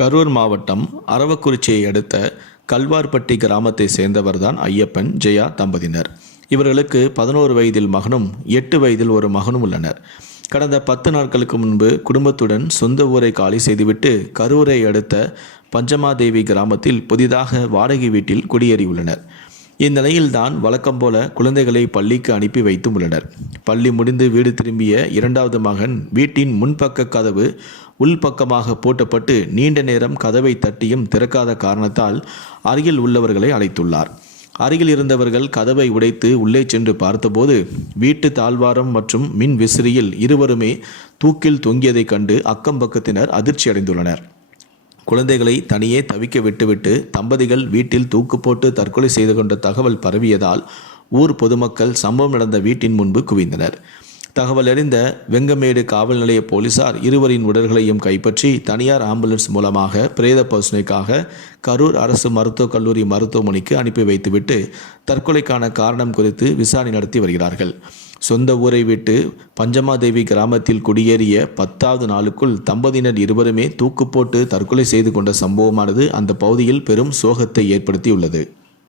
கரூர் மாவட்டம் அரவக்குறிச்சியை அடுத்த கல்வார்பட்டி கிராமத்தை சேர்ந்தவர்தான் ஐயப்பன் ஜெயா தம்பதியினர். இவர்களுக்கு பதினோரு வயதில் மகனும் எட்டு வயதில் ஒரு மகனும் உள்ளனர். கடந்த பத்து நாட்களுக்கு முன்பு குடும்பத்துடன் சொந்த ஊரை காலி செய்துவிட்டு கரூரை அடுத்த பஞ்சமாதேவி கிராமத்தில் புதிதாக வாடகை வீட்டில் குடியேறியுள்ளனர். இந்நிலையில்தான் வழக்கம் போல குழந்தைகளை பள்ளிக்கு அனுப்பி வைத்தும் உள்ளனர். பள்ளி முடிந்து வீடு திரும்பிய இரண்டாவது மகன் வீட்டின் முன்பக்க கதவு உள்பக்கமாக பூட்டப்பட்டு நீண்ட நேரம் கதவை தட்டியும் திறக்காத காரணத்தால் அருகில் உள்ளவர்களை அழைத்துள்ளார். அருகில் இருந்தவர்கள் கதவை உடைத்து உள்ளே சென்று பார்த்தபோது வீட்டு தாழ்வாரம் மற்றும் மின் விசிறியில் இருவருமே தூக்கில் தொங்கியதைக் கண்டு அக்கம் பக்கத்தினர் அதிர்ச்சி அடைந்துள்ளனர் குழந்தைகளை தனியே தவிக்க விட்டுவிட்டு தம்பதிகள் வீட்டில் தூக்கு போட்டு தற்கொலை செய்து கொண்ட தகவல் பரவியதால் ஊர் பொதுமக்கள் சம்பவம் நடந்த வீட்டின் முன்பு குவிந்தனர். தகவல் அறிந்த வெங்கமேடு காவல் நிலைய போலீசார் இருவரின் உடல்களையும் கைப்பற்றி தனியார் ஆம்புலன்ஸ் மூலமாக பிரேத பரிசோதனைக்காக கரூர் அரசு மருத்துவக் கல்லூரி மருத்துவமனைக்கு அனுப்பி வைத்துவிட்டு தற்கொலைக்கான காரணம் குறித்து விசாரணை நடத்தி வருகிறார்கள். சொந்த ஊரை விட்டு பஞ்சமாதேவி கிராமத்தில் குடியேறிய பத்தாவது நாளுக்குள் தம்பதியினர் இருவருமே தூக்கு போட்டு தற்கொலை செய்து கொண்ட சம்பவமானது அந்த பகுதியில் பெரும் சோகத்தை ஏற்படுத்தியுள்ளது.